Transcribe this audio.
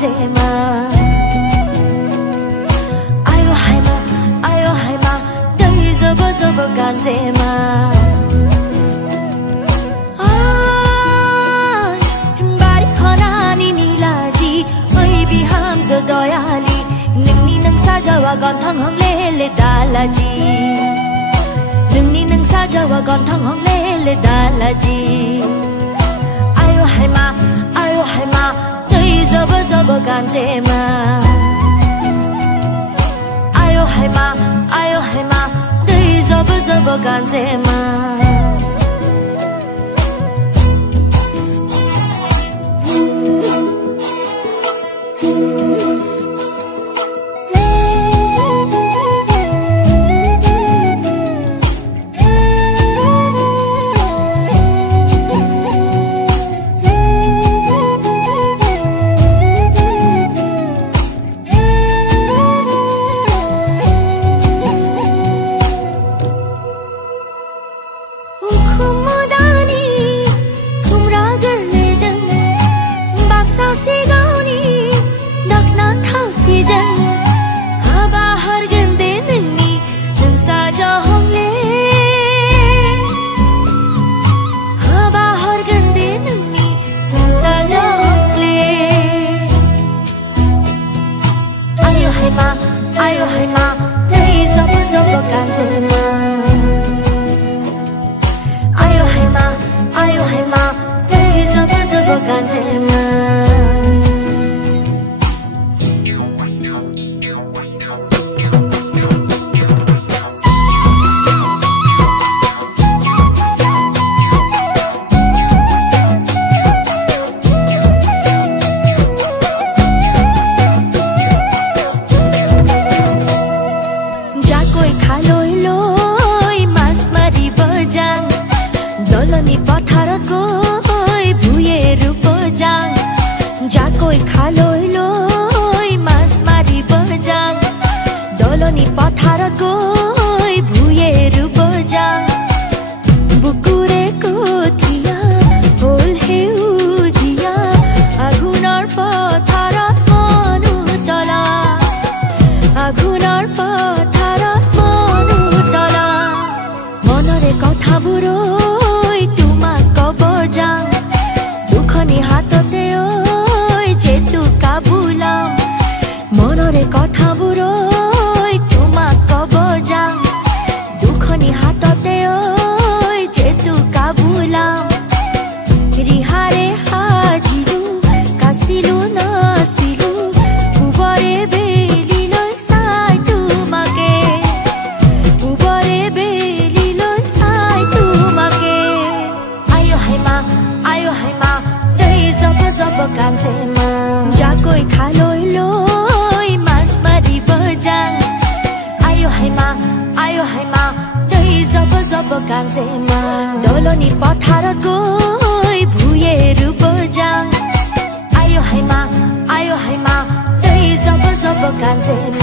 ganzema ayo haima dai zobo zobo ganzema bari khona ni nilaji oi biham zo doyali ningni nang sajawa gon thang hong le dalaji ningni nang sajawa gon thang hong le dalaji ayo haima dai zobo zobo ganzema ayo haima dai zobo zobo ganzema ayo haima dai zobo zobo ganzema ayo haima dai zobo zobo ganzema doloni patharat goi bhuyeru bojang jakoi khaloi loi mas mari bojang doloni patharat goi bhuyeru bojang bukure kothia hol heujia agunor patharat monu tala agunor patharat monu tala monore kotha buro মনরে কথা বুৰৈ তোমাক কব যাম দুখনি হাততে ঐ যেতু কাবুলাম ৰিহাৰে হাজিৰু কাছিলো নাছিলো উবৰে বেলি লৈ চাই তোমাকে উবৰে বেলি লৈ চাই তোমাকে আয়ো হাইমা দৈ জব জব গানজেমা যাকৈ খালৈ লৈ mas mari bojang ayo haima dai zobo zobo ganzema doloni patharat goi bhuyeru bojang ayo haima dai zobo zobo ganzema